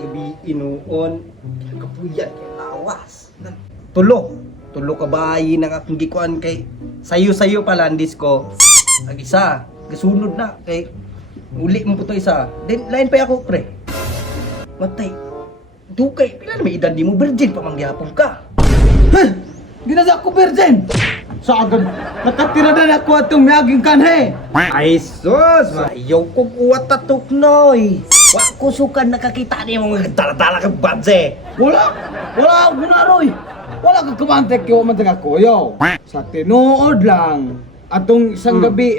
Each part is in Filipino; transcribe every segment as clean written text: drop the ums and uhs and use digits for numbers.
gabi inuon. Kapuyan kay lawas. Tulo ka bayi nang akong gikuan kay sayo pa landis ko. Ang isa, gasunod na kay uli mo po to isa. Then lain pa ako pre. Matay. Dukay, pila na may edad di mo virgin pa mangyapon ka. Ginasa ko virgin. Sa agad, nakatira na ako atong miyaging kanhe. Ay sus, ayaw kong uwat tatok noy. Wa ko sukan nakakita ni mga dala-dala ka badze. Wala ako naroy. Wala ka kumantek yung mantek ako, yo. Sa tinuod lang, atong isang gabi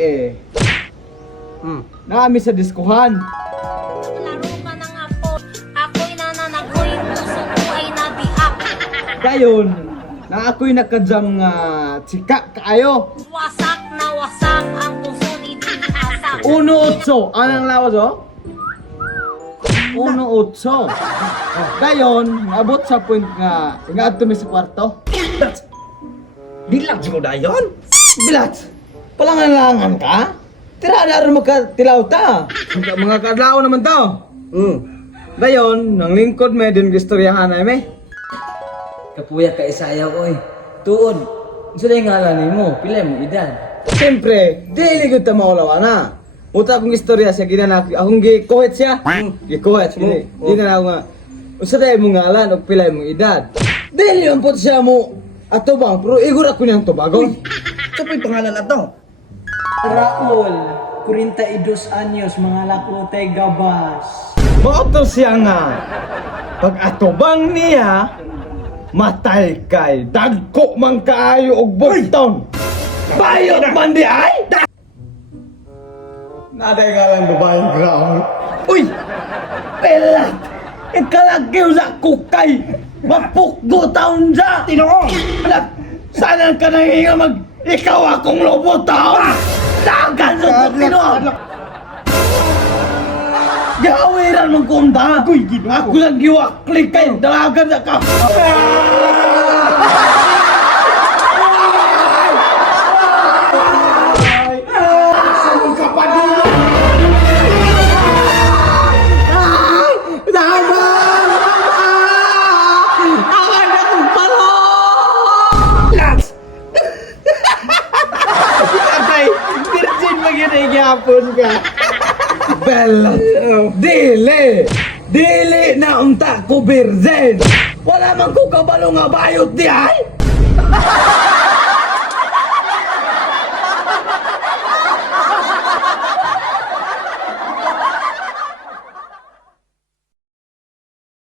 naami sa diskuhan. Laro ka na nga po. Ako'y nananagoy. Puso ko ay nabiak. Dayon, na ako'y nakajam nga tsika kaayo. Wasak na wasak ang puso ni Tinasak. 1-8, anong lawas oh? 1-8. Dayon, abot sa point nga ato mi sa kwarto. Bilang siguro na yun. Bilat, palangan-langan ka? Tira na rin magkatilaw ta. Mga kadlaw naman to. Dayon, nang lingkod may din gistoryahan na me. Kapuya ka isayaw oy. Tuod. Unsa day ngalan nimo? Pila mo edad? Siyempre, dili gud ta maulawa na. Uta akong istorya sa ginanak, akong gikuhet siya. Gikuhet, gini. Di na ako nga. Unsa day mo ngalan ug pila mo edad? Dili man pod siya mo atubang, pero igor ako niyang tubagon. Sa po'y pangalan na to. Raul, 42 anyos, mga lakotay gabas. Maoto siya nga. Pag atubang niya, matay kay dagko man kaayo og bugton. Bayot man di ay. Naday nga lang babayang ground. Uy! Pelat! Ikalagyo sa kukay! Mapukdo taon sa! Tinoon! Pelat! Saan ka nang hinga ikaw akong lobo taon! Dagan sa Tinoon! Gawiran mong kumda! Ako lang giwaklik kay dalagan sa ka! Virgin magyapon ka. Bella, dili na unta ko virgin. Wala man ko kabalo nga bayot di ay.